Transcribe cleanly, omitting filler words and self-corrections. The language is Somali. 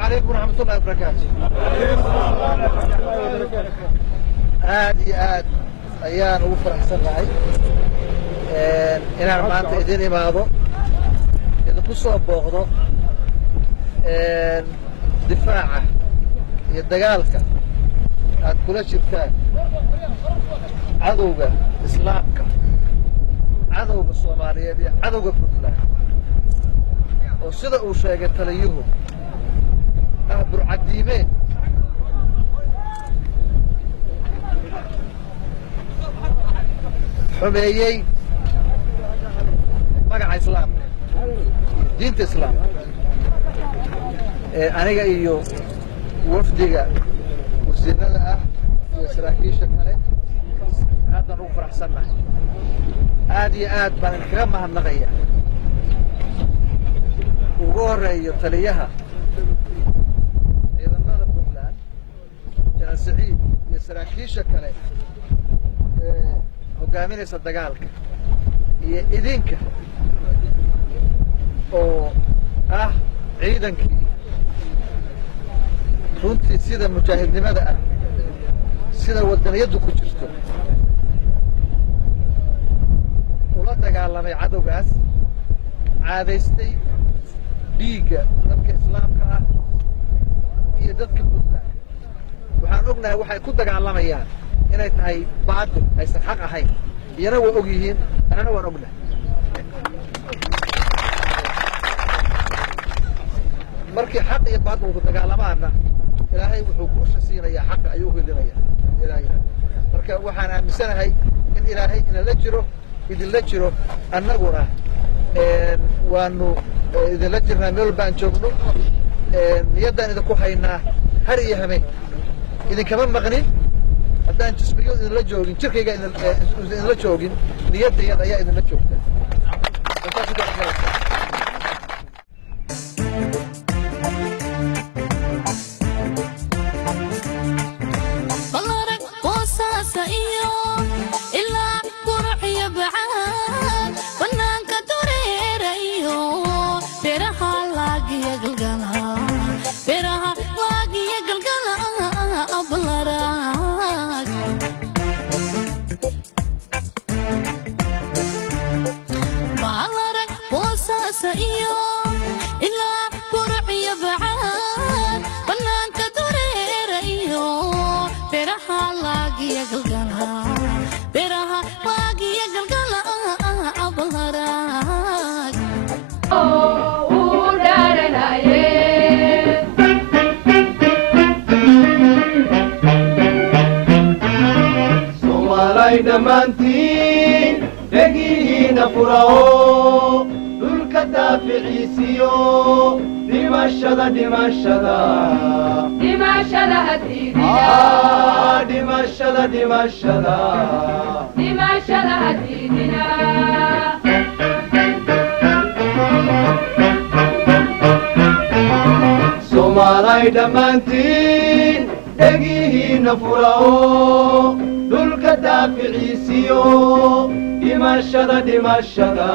عليكم ورحمة الله وبركاته. aad ayaan ugu faraxsanahay inaan maanta idin imaado idinku soo booqdo difaaca iyo dagaalka aad kula jirtaan cadowga islaamka, cadowga Soomaaliyeed iyo cadowga Puntland oo sida uu sheegay taliyuhu burcadiimeen xumeeyey magaca islaamka, diinta islaamka. Aniga iyo wafdiga wasiirada ah iyo saraakiisha kale aadaan ugu faraxsanahay. aad iyo aad baan idinkaga mahadnaqaya. ugu horeeyo taliyaha ciidamada Puntland Janaan Saciid iyo saraakiisha kale hogaaminaysa dagaalka iyo idinka oo ah ciidankii runtii sida mujaahidnimada ah, sida wadaniyadu ku jirto ula dagaalamay cadowgaas, caadaystay dhiigga dadka islaamka ah iyo dadka Puntland. waxaan ognahay waxay ku dagaalamayaan inay tahay baadil, aysan xaq ahayn. iyana waa og yihiin, anana waan ognahay. markii xaq iyo baadil ku dagaalamaana ilaahay wuxuu guusha siinayaa, xaqa ayuu hidinayaa ilaahay. marka waxaan aaminsanahay in ilaahay inala jiro, idinla jiro, annaguna waanu idinla jirnaa meel walba aan joogno. niyaddaan idinku haynaa har iyo habeen, idinkama maqnin. haddaan jismiyo idinla joogin, jirkayga idinla joogin, niyaddayada ayaa idinla joogta. dhammaantiin dhagihiina furao dhulka daaficiisiyo dhimashada dhimashada dhimashada dhimashada dhimashada dhimashada hadiidina Soomaalay dhammaantiin dhagihiina furao dhulka daaficiisiyo dhimashada dhimashada